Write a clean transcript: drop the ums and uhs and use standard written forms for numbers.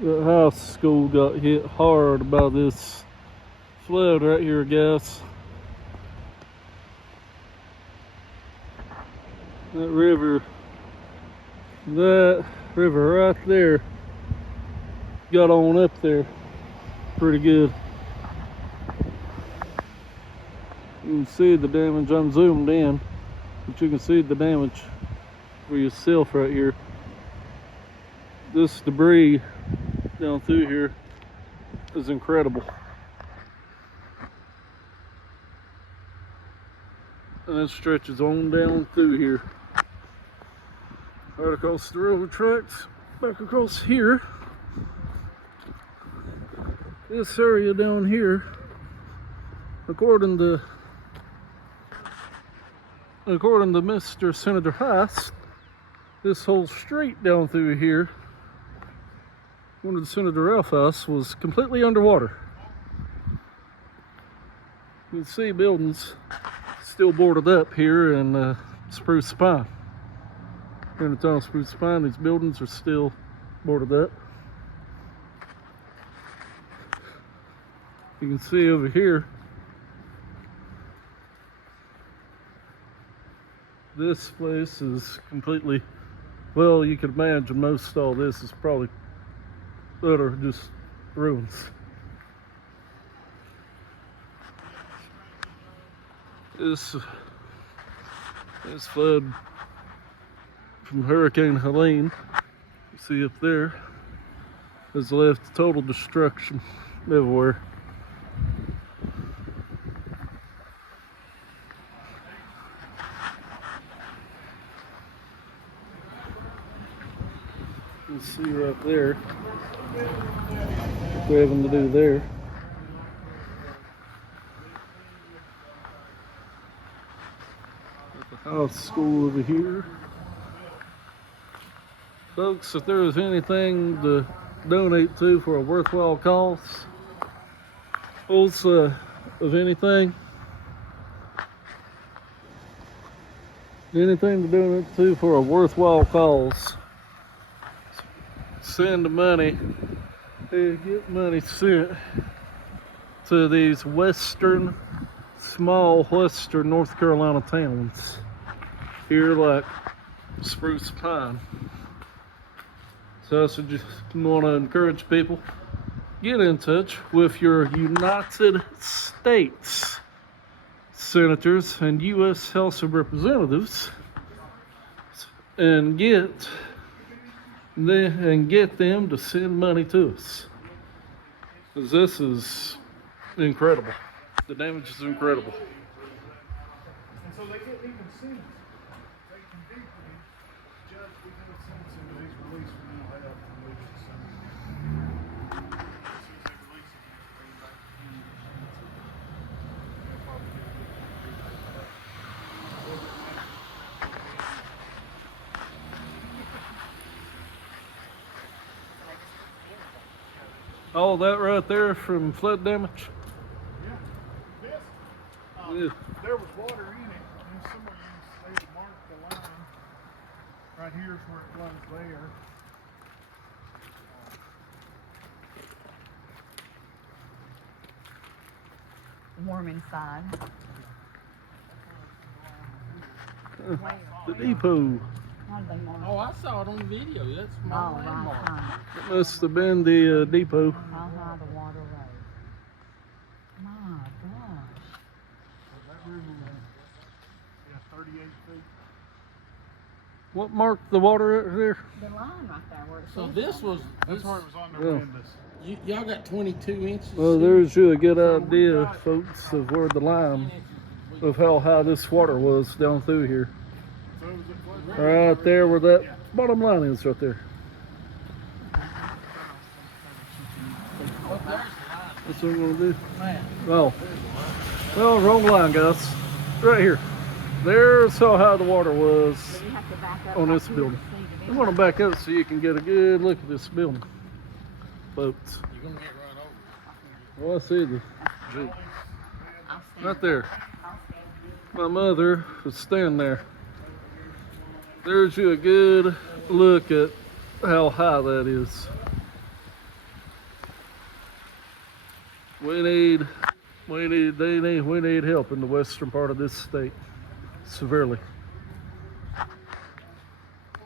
The high school got hit hard by this flood right here, guys. That river right there got on up there pretty good. You can see the damage. I'm zoomed in, but you can see the damage for yourself right here. This debris down through here is incredible. And it stretches on down through here. Right across the railroad tracks, back across here. This area down here, according to Mr. Senator Heiss, this whole street down through here, one of the Senator Heiss, was completely underwater. You can see buildings still boarded up here in Spruce Pine. Here in the town of Spruce Pine, these buildings are still boarded up. You can see over here, this place is completely, well, you can imagine most all this is probably utter just ruins. This flood from Hurricane Helene, you see up there, has left total destruction everywhere. You can see right there what they're having to do there. Got the house school over here. Folks, if there is anything to donate to for a worthwhile cause, of anything to donate to for a worthwhile cause, send the money, get money sent to these small western North Carolina towns here like Spruce Pine. So I just want to encourage people, get in touch with your United States senators and U.S. House of Representatives and get them to send money to us, because this is incredible. The damage is incredible. And so they get even sentenced. They convict me. Judge, we have a sentence and he's released from now out to release the sentence. As soon as they release him, they bring him back to him. They'll probably get a good rebate for that. All that right there from flood damage? Yeah. This, Yeah. there was water in it, and somewhere they had marked the line. Right here's where it runs there. Warm inside. The depot. How do they mark? Oh, I saw it on the video. That's my Oh, landmark. right. It must have been the depot. How high the water rose. My gosh. That river was 38 feet. What marked the water right there? The line right there where it So says this something. was, That's where it was on the Yeah. windows. y'all got 22 inches. Well, here? there's you a good idea, folks, of where the line, of how high this water was down through here. So it was a flood. Right there where that bottom line is right there. Oh, there's the line. That's what we're gonna do. Man, Oh, well, wrong line, guys. Right here. There's how high the water was So you have to back up on right this here building. to see the I'm gonna back up so you can get a good look at this building, folks. you're gonna get run over. Oh, I see the Jeep I'll stand. right there. I'll stand. My mother was standing there. There's you a good look at how high that is. We need we need help in the western part of this state severely.